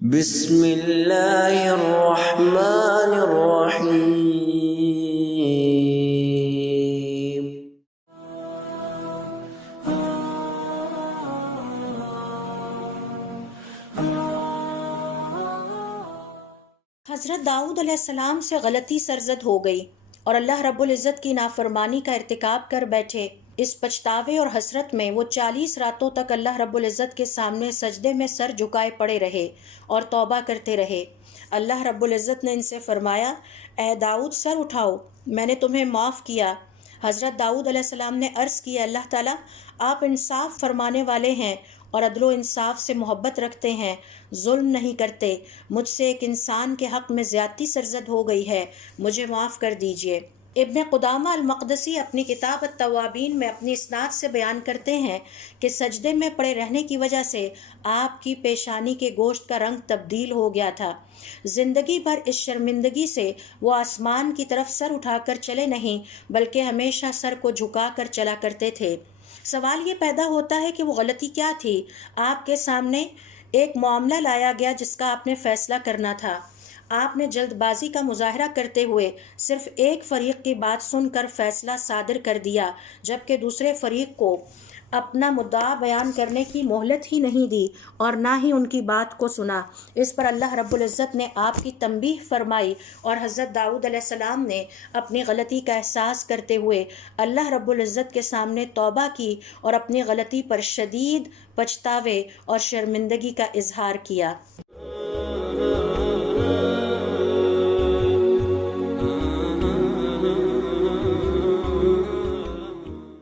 بسم اللہ الرحمن الرحیم۔ حضرت داؤد علیہ السلام سے غلطی سرزد ہو گئی اور اللہ رب العزت کی نافرمانی کا ارتکاب کر بیٹھے۔ اس پچھتاوے اور حسرت میں وہ 40 راتوں تک اللہ رب العزت کے سامنے سجدے میں سر جھکائے پڑے رہے اور توبہ کرتے رہے۔ اللہ رب العزت نے ان سے فرمایا، اے داؤد سر اٹھاؤ، میں نے تمہیں معاف کیا۔ حضرت داؤد علیہ السلام نے عرض کیا، اللہ تعالیٰ آپ انصاف فرمانے والے ہیں اور عدل و انصاف سے محبت رکھتے ہیں، ظلم نہیں کرتے۔ مجھ سے ایک انسان کے حق میں زیادتی سرزد ہو گئی ہے، مجھے معاف کر دیجیے۔ ابن قدامہ المقدسی اپنی کتاب التوابین میں اپنی اسناد سے بیان کرتے ہیں کہ سجدے میں پڑے رہنے کی وجہ سے آپ کی پیشانی کے گوشت کا رنگ تبدیل ہو گیا تھا۔ زندگی بھر اس شرمندگی سے وہ آسمان کی طرف سر اٹھا کر چلے نہیں بلکہ ہمیشہ سر کو جھکا کر چلا کرتے تھے۔ سوال یہ پیدا ہوتا ہے کہ وہ غلطی کیا تھی؟ آپ کے سامنے ایک معاملہ لایا گیا جس کا آپ نے فیصلہ کرنا تھا۔ آپ نے جلد بازی کا مظاہرہ کرتے ہوئے صرف ایک فریق کی بات سن کر فیصلہ صادر کر دیا، جبکہ دوسرے فریق کو اپنا مدعا بیان کرنے کی مہلت ہی نہیں دی اور نہ ہی ان کی بات کو سنا۔ اس پر اللہ رب العزت نے آپ کی تنبیہ فرمائی اور حضرت داؤد علیہ السلام نے اپنی غلطی کا احساس کرتے ہوئے اللہ رب العزت کے سامنے توبہ کی اور اپنی غلطی پر شدید پچھتاوے اور شرمندگی کا اظہار کیا۔